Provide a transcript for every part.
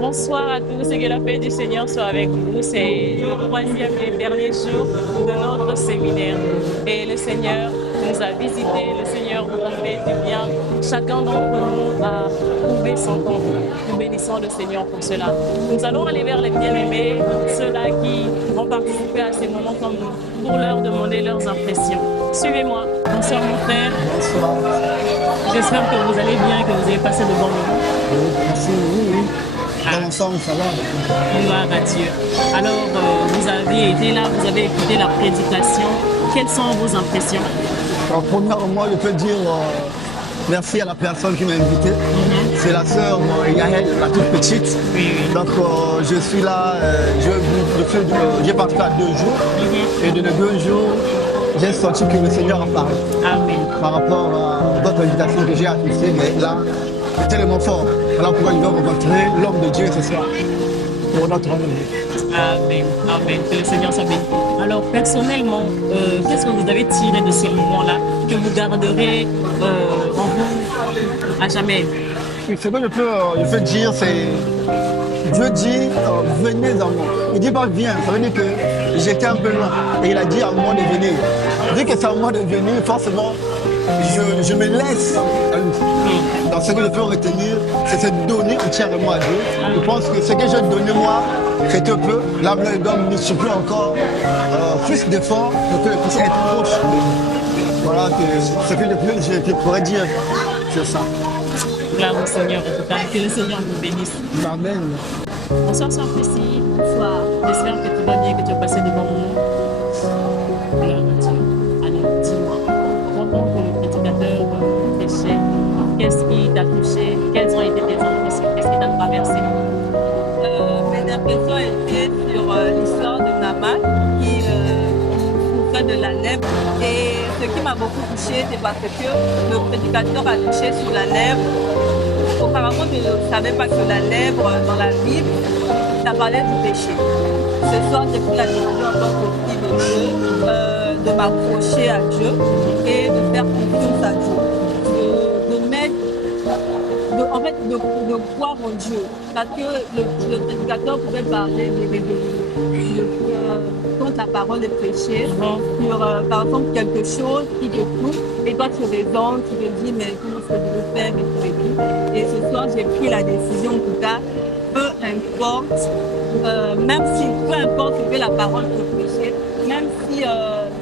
Bonsoir à tous et que la paix du Seigneur soit avec vous. C'est le troisième et dernier jour de notre séminaire. Et le Seigneur nous a visités, le Seigneur nous a fait du bien. Chacun d'entre nous a trouvé son compte. Nous bénissons le Seigneur pour cela. Nous allons aller vers les bien-aimés, ceux-là qui vont participer à ces moments comme nous, pour leur demander leurs impressions. Suivez-moi. Bonsoir mon frère. Bonsoir. J'espère que vous allez bien et que vous avez passé de bons moments. Merci, oui. Dans l'ensemble, ça va. Gloire à Dieu. Alors, vous avez été là, vous avez écouté la prédication. Quelles sont vos impressions? Premièrement, je peux dire merci à la personne qui m'a invité. C'est la sœur Yael, la toute petite. Oui. Donc, je suis là, j'ai participé à 2 jours. Et de les 2 jours, j'ai senti que le Seigneur a parlé. Amen. Par rapport à d'autres invitations que j'ai assistées, mais là, c'est tellement fort. Voilà pourquoi je dois rencontrer l'homme de Dieu ce soir. Pour notre rendez-vous. Amen. Amen. Que le Seigneur soit béni. Alors, personnellement, qu'est-ce que vous avez tiré de ces moments-là que vous garderez en vous à jamais? Ce que je peux dire, c'est Dieu dit venez en moi. Il dit pas viens, ça veut dire que j'étais un peu loin. Et il a dit à moi de venir. Vu que c'est à moi de venir, forcément, je me laisse à lui. Donc ce que je peux retenir, c'est de donner entièrement à Dieu. Je pense que ce que j'ai donné moi, c'est un peu. Là, il doit me supplier encore plus d'efforts pour que je puisse être proche de lui. Voilà ce que je pourrais dire sur ça. Gloire au Seigneur, en tout cas, que le Seigneur vous bénisse. Amen. Bonsoir, soeur Priscille. Bonsoir. J'espère que tu vas bien, que tu as passé de bons moments. Gloire à Dieu. Alors, dis-moi, pendant que le prédicateur prêchait, qu'est-ce qui t'a touché? Quelles ont été tes impressions? Qu'est-ce qui t'a traversé? Mes impressions étaient sur l'histoire de Naaman qui souffrait de la lèpre. Et ce qui m'a beaucoup touché, c'est parce que le prédicateur a touché sur la lèpre. Auparavant, je ne savais pas que la lèpre, dans la Bible, ça parlait du péché. Ce soir, j'ai pris la décision en tant que fille de Dieu de m'approcher à Dieu et de faire confiance à Dieu. De croire en Dieu. Parce que le prédicateur pouvait parler contre la parole des péchés, sur par exemple quelque chose qui te touche, et toi tu raisonnes, tu te dis mais comment est-ce que je veux faire et tout. Et ce soir j'ai pris la décision en tout cas, peu importe peu importe ce que la parole peut prêcher, même si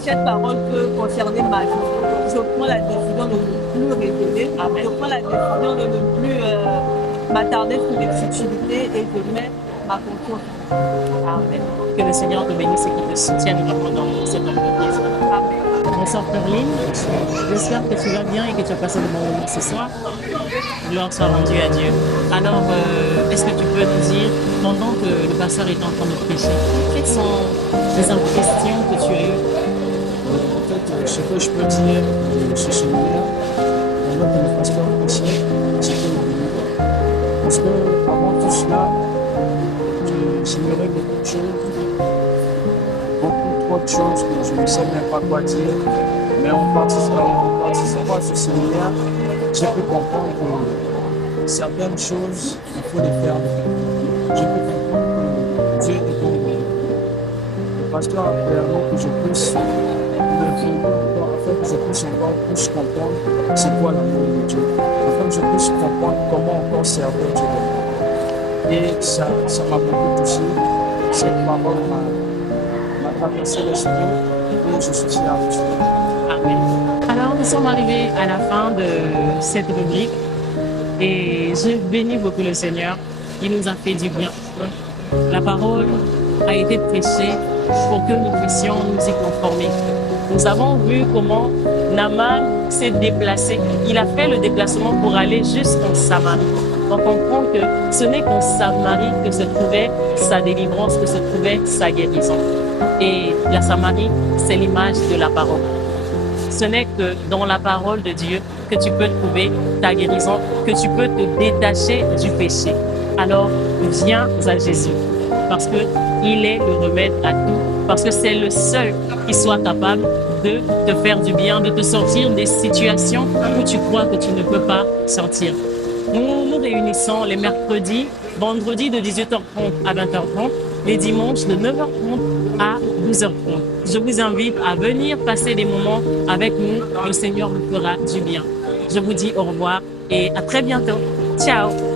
cette parole peut concerner ma vie, je prends la décision de ne plus révéler, je prends la décision de ne plus m'attarder sur les futilités et de mettre ma confiance. Amen. Que le Seigneur te bénisse et qu'il te soutienne vraiment dans cette entreprise. Amen. Bonsoir Perline. J'espère que tu vas bien et que tu as passé de bons moments ce soir. Gloire soit rendue à Dieu. Alors, est-ce que tu peux nous dire, pendant que le pasteur est en train de prêcher, quelles sont les impressions que tu as eues? En fait, ce que je peux dire de ce séminaire, pendant que le pasteur prêchait, c'était une. Parce qu'avant tout cela, j'ignorais beaucoup de choses, beaucoup trop de choses que je ne sais même pas quoi dire. Mais en participant à ce séminaire, j'ai pu comprendre que certaines choses, il faut les faire. J'ai pu comprendre que Dieu est bon. Le pasteur a permis que je puisse afin que je puisse encore plus comprendre c'est quoi l'amour de Dieu, afin que je puisse comprendre comment encore servir Dieu. Et ça m'a beaucoup touché. Cette parole m'a traversé l'esprit et je suis fier de Dieu. Amen. Alors, nous sommes arrivés à la fin de cette rubrique et je bénis beaucoup le Seigneur. Il nous a fait du bien. La parole a été prêchée pour que nous puissions nous y conformer. Nous avons vu comment Naaman s'est déplacé. Il a fait le déplacement pour aller jusqu'en Samarie. On comprend que ce n'est qu'en Samarie que se trouvait sa délivrance, que se trouvait sa guérison. Et la Samarie, c'est l'image de la parole. Ce n'est que dans la parole de Dieu que tu peux trouver ta guérison, que tu peux te détacher du péché. Alors, viens à Jésus, parce qu'il est le remède à tout, parce que c'est le seul qui soit capable de te faire du bien, de te sortir des situations où tu crois que tu ne peux pas sortir. Nous nous réunissons les mercredis vendredi de 18h30 à 20h30, les dimanches de 9h30 à 12h30. Je vous invite à venir passer des moments avec nous. Le Seigneur vous fera du bien. Je vous dis au revoir et à très bientôt. Ciao!